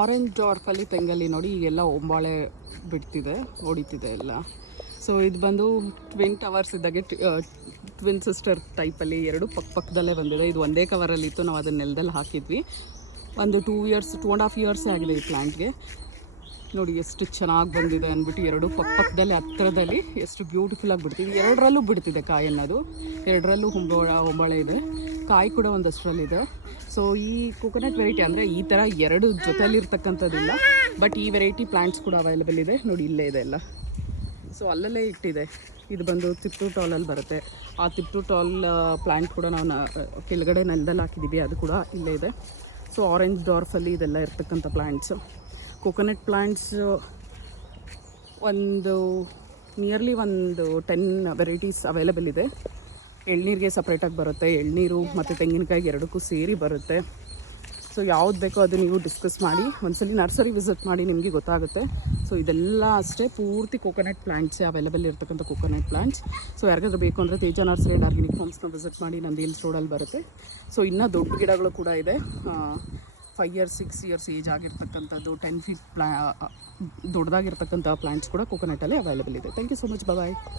Orange ಡಾರ್ಫಲ್ಲಿ ತೆಂಗಲ್ಲಿ ನೋಡಿ ಈಗೆಲ್ಲ ಒಂಬಾಳೆ ಬಿಡ್ತಿದೆ, ಹೊಡಿತಿದೆ ಎಲ್ಲ. ಸೊ ಇದು ಬಂದು ಟ್ವಿನ್ ಟವರ್ಸ್ ಇದ್ದಾಗೆ ಟ್ವಿನ್ ಸಿಸ್ಟರ್ ಟೈಪಲ್ಲಿ ಎರಡು ಪಕ್ಕದಲ್ಲೇ ಬಂದಿದೆ. ಇದು ಒಂದೇ ಕವರಲ್ಲಿತ್ತು, ನಾವು ಅದನ್ನ ನೆಲದಲ್ಲಿ ಹಾಕಿದ್ವಿ. ಒಂದು 2.5 ಇಯರ್ಸೇ ಆಗಿದೆ ಈ ಪ್ಲ್ಯಾಂಟ್ಗೆ. ನೋಡಿ ಎಷ್ಟು ಚೆನ್ನಾಗಿ ಬಂದಿದೆ ಅಂದ್ಬಿಟ್ಟು, ಎರಡು ಪಕ್ಕದಲ್ಲೇ ಹತ್ತಿರದಲ್ಲಿ ಎಷ್ಟು ಬ್ಯೂಟಿಫುಲ್ಲಾಗಿ ಬಿಡ್ತೀವಿ. ಎರಡರಲ್ಲೂ ಬಿಡ್ತಿದೆ ಕಾಯಿ ಅನ್ನೋದು, ಎರಡರಲ್ಲೂ ಹೊಂಬಾಳೆ ಇದೆ, ಕಾಯಿ ಕೂಡ ಒಂದಷ್ಟರಲ್ಲಿದೆ. ಸೊ ಈ ಕೋಕೋನಟ್ ವೆರೈಟಿ ಅಂದರೆ ಈ ಥರ ಎರಡು ಜೊತೆಯಲ್ಲಿರ್ತಕ್ಕಂಥದ್ದಿಲ್ಲ, ಬಟ್ ಈ ವೆರೈಟಿ ಪ್ಲ್ಯಾಂಟ್ಸ್ ಕೂಡ ಅವೈಲೇಬಲ್ ಇದೆ. ನೋಡಿ ಇಲ್ಲೇ ಇದೆ ಎಲ್ಲ. ಸೊ ಅಲ್ಲಲ್ಲೇ ಇಟ್ಟಿದೆ. ಇದು ಬಂದು ತಿಪ್ಟು ಟಾಲಲ್ಲಿ ಬರುತ್ತೆ. ಆ ತಿಪ್ಟು ಟಾಲ್ ಪ್ಲ್ಯಾಂಟ್ ಕೂಡ ನಾವು ಕೆಳಗಡೆ ನೆಲದಲ್ಲಿ ಹಾಕಿದ್ದೀವಿ, ಅದು ಕೂಡ ಇಲ್ಲೇ ಇದೆ. ಸೊ ಆರೆಂಜ್ ಡಾರ್ಫಲ್ಲಿ ಇದೆಲ್ಲ ಇರ್ತಕ್ಕಂಥ ಪ್ಲ್ಯಾಂಟ್ಸು. ಕೋಕೋನಟ್ ಪ್ಲ್ಯಾಂಟ್ಸ್ ನಿಯರ್ಲಿ ಒಂದು 10 ವೆರೈಟೀಸ್ ಅವೈಲೇಬಲ್ ಇದೆ. ಎಳ್ನೀರಿಗೆ ಸಪ್ರೇಟಾಗಿ ಬರುತ್ತೆ, ಎಳ್ನೀರು ಮತ್ತು ತೆಂಗಿನಕಾಯಿಗೆ ಎರಡಕ್ಕೂ ಸೇರಿ ಬರುತ್ತೆ. ಸೊ ಯಾವ್ದು ಬೇಕೋ ಅದು ನೀವು ಡಿಸ್ಕಸ್ ಮಾಡಿ, ಒಂದ್ಸಲಿ ನರ್ಸರಿ ವಿಸಿಟ್ ಮಾಡಿ, ನಿಮಗೆ ಗೊತ್ತಾಗುತ್ತೆ. ಸೊ ಇದೆಲ್ಲ ಅಷ್ಟೇ ಪೂರ್ತಿ ಕೋಕೋನಟ್ ಪ್ಲ್ಯಾಂಟ್ಸೇ ಅವೈಲೇಬಲ್ ಇರ್ತಕ್ಕಂಥ ಕೋಕೋನಟ್ ಪ್ಲ್ಯಾಂಟ್ಸ್. ಸೊ ಯಾರಿಗಾದ್ರೂ ಬೇಕು ಅಂದರೆ ತೇಜ ನರ್ಸರಿ ಆ್ಯಂಡ್ ಆರ್ಗ್ಯಾನಿಕ್ ಫಾರ್ಮ್ಸ್ನ ವಿಸಿಟ್ ಮಾಡಿ, ನಂದು ಹಿಲ್ಸ್ ರೋಡಲ್ಲಿ ಬರುತ್ತೆ. ಸೊ ಇನ್ನೂ ದೊಡ್ಡ ಗಿಡಗಳು ಕೂಡ ಇದೆ. 5 ಇಯರ್ಸ್ 6 ಇಯರ್ಸ್ ಏಜ್ ಆಗಿರ್ತಕ್ಕಂಥದ್ದು 10 ಫೀಟ್ ದೊಡ್ಡದಾಗಿರ್ತಕ್ಕಂಥ ಪ್ಲ್ಯಾಂಟ್ಸ್ ಕೂಡ ಕೋಕೋನಟಲ್ಲೇ ಅವೈಲೇಬಲ್ ಇದೆ. Thank you so much. Bye.